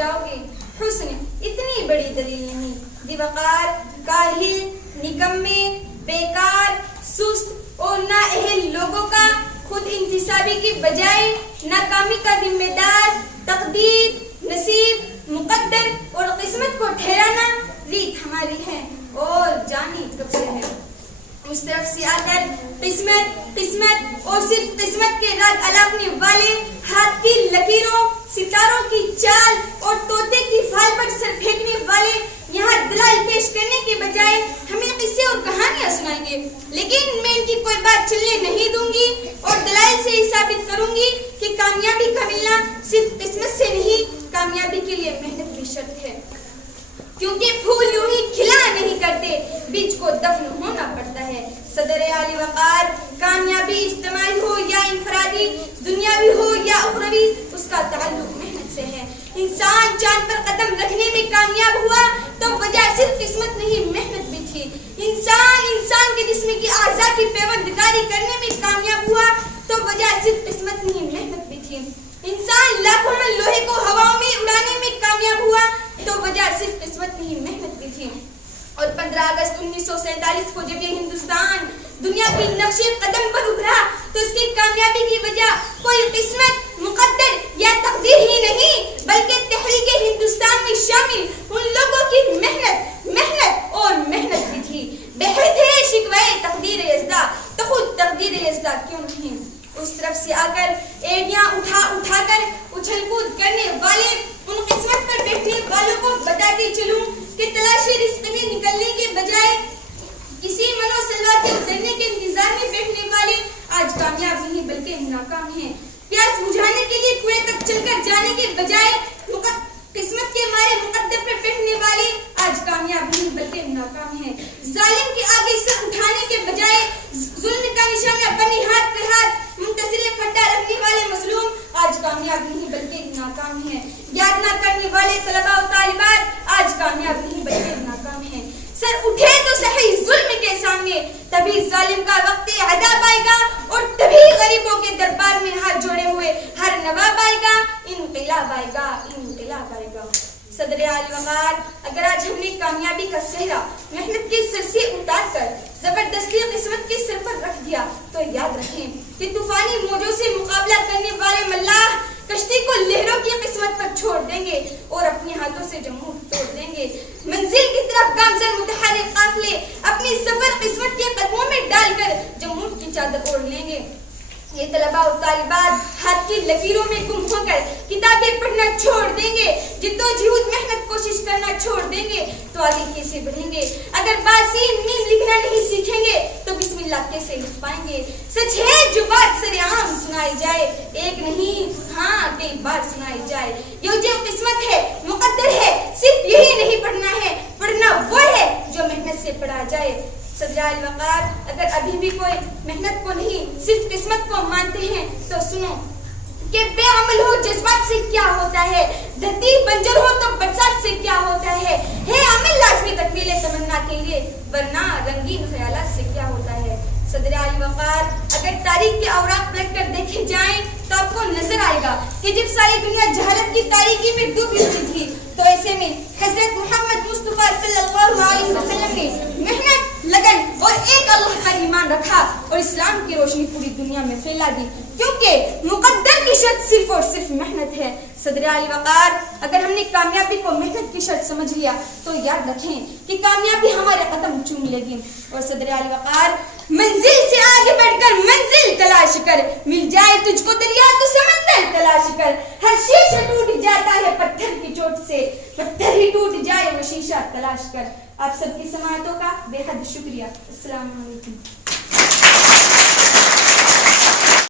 جاؤ گے۔ حسن اتنی بڑی دلیل نہیں، دیوقار، کاہل، نکمے، بیکار، سست اور نااہل لوگوں کا خود انتصابی کی بجائے ناکامی کا ذمہ دار تقدیر، نصیب، مقدر اور قسمت کو ٹھہرانا ریت ہماری ہے اور جانی کب سے ہے۔ اس طرف سے آ کر قسمت قسمت اور صرف قسمت کے راز الاپنے والے، ہاتھ کی لکیروں، ستاروں کی چال اور طوطے کی پھال پر سر پھینکنے والے یہاں دلائل پیش کرنے کے بجائے ہمیں قصے اور کہانیاں سنائیں گے، لیکن میں ان کی کوئی بات چلنے نہیں دوں گی اور دلائل سے یہ ثابت کروں گی کہ کامیابی کا ملنا صرف قسمت سے نہیں، کامیابی کے لیے محنت بھی شرط ہے، کیونکہ پھول یوں ہی کھلا نہیں کرتے، بیج کو دفن ہونا پڑتا ہے۔ صدر عالی وقار، کامیابی اجتماعی ہو یا انفرادی، دنیاوی ہو یا اخروی، اس کا تعلق محنت سے ہے۔ انسان چاند پر قدم رکھنے میں کامیاب ہوا تو وجہ صرف قسمت نہیں، محنت بھی تھی۔ انسان کے جسم کی اعضاء کی پیوندگاری کرنے میں کامیاب ہوا تو وجہ صرف قسمت نہیں، محنت بھی تھی۔ انسان لاکھوں من لوہے کو ہواؤں میں اڑانے میں کامیاب ہوا تو وجہ صرف قسمت نہیں، محنت بھی تھی۔ اور 15 اگست 1947 کو جب یہ ہندوستان دنیا کی نقش قدم پر ابھرا تو اس کی کامیابی کی وجہ کوئی قسمت، مقدر یا تقدیر ہی نہیں، بلکہ تحریک ہندوستان میں شامل ان لوگوں کی محنت اور محنت بھی تھی۔ بحث ہے شکوہ تقدیر یزدہ تو خود تقدیر یزدہ کیوں نہیں؟ اس طرف سے آ کر ایڑیاں اٹھا کر اچھل کود کرنے والے ان قسمت پر بیٹھنے والوں کو بتاتے چلوں کہ تلاشی رزق میں نکلنے کے بجائے کسی منو سلوا کے اترنے کے انتظار میں بیٹھنے والے آج کامیاب نہیں بلکہ ناکام ہیں۔ پیاس بجھانے کے لیے کنویں تک چل کر جانے کے بجائے قسمت کے مارے مقدر پر بیٹھنے والے آج کامیاب نہیں بلکہ ناکام ہیں۔ ظالم کے آگے سر اٹھانے کے بجائے ظلم کا نشانہ بنی ہاتھ پر ہاتھ منتظر پھٹا رکھنے والے مظلوم آج کامیاب نہیں بلکہ ناکام ہیں۔ یاد نہ کرنے والے طلباء و طالبات آج کامیاب نہیں بلکہ ناکام ہیں۔ سر اٹھے تو صحیح ظلم کے سامنے، تبھی ظالم کا وقت عذاب آئے گا اور تبھی غریبوں کے دربار میں ہاتھ جوڑے ہوئے ہر نواب آئے گا، انقلاب آئے گا، انقلاب آئے گا۔ صدر عالی وقار، اگر آج ہم نے کامیابی کا صحرا محنت کے سر سے اتار کر زبردستی قسمت کے سر پر رکھ دیا تو یاد رکھیں کہ طوفانی موجوں سے مقابلہ کرنے والے ملاح کشتی کو لہروں کی قسمت پر چھوڑ دیں گے اور اپنے ہاتھوں سے جمود توڑ دیں گے۔ منزل کی طرف گامزن متحرک قافلے اپنی سفر قسمت کے قدموں میں ڈال کر جمود کی چادر اوڑھ لیں گے۔ یہ طلباء و طالبات ہاتھ کی لکیروں میں گم ہو کر کتابیں پڑھنا چھوڑ دیں گے، جدوجہد محنت کوشش کرنا چھوڑ دیں گے تو آگے کیسے بڑھیں گے؟ اگر باسین میم لکھنا نہیں سیکھیں گے تو بسم اللہ کیسے لکھ پائیں گے؟ سچ ہے جو بات سر عام سنائی جائے، ایک نہیں ہاں کئی بار سنائی جائے۔ یہ جو قسمت ہے، مقدر ہے، صرف یہی نہیں پڑھنا ہے، پڑھنا وہ ہے جو محنت سے پڑھا جائے۔ صدر عالی وقار، اگر ابھی بھی کوئی محنت کو نہیں صرف قسمت کو مانتے ہیں تو سنو کہ بے عمل ہو جذبات سے کیا ہوتا ہے، دھرتی بنجر ہو تو برسات سے کیا ہوتا ہے عمل لازمی تکمیل تمنا کے لیے، ورنہ رنگین خیالات سے کیا ہوتا ہے۔ صدر عالی وقار، اگر تاریخ کے اوراق پلٹ کر دیکھے جائیں تو آپ کو نظر آئے گا کہ جب ساری دنیا جہالت کی تاریکی میں ڈوبی ہوئی تھی تو ایسے میں حضرت محمد مصطفیٰ صلی اللہ علیہ وسلم نے محنت، لگن اور ایک اللہ کا ایمان رکھا اور اسلام کی روشنی پوری دنیا میں پھیلا دی، کیونکہ مقدر کی شرط صرف اور صرف محنت ہے۔ صدر عالی وقار، اگر ہم نے کامیابی کو محنت کی شرط سمجھ لیا تو یاد رکھیں کہ کامیابی ہمارے قدم چوم لے گی۔ اور صدر عالی وقار، منزل سے آگے بڑھ کر منزل تلاش کر، مل جائے تجھ کو دریا تو سمندر تلاش کر، ہر شیشہ ٹوٹ جاتا ہے پتھر کی چوٹ سے، پتھر ہی ٹوٹ جائے وہ شیشہ تلاش کر۔ آپ سب کی سماعتوں کا بے حد شکریہ۔ السلام علیکم۔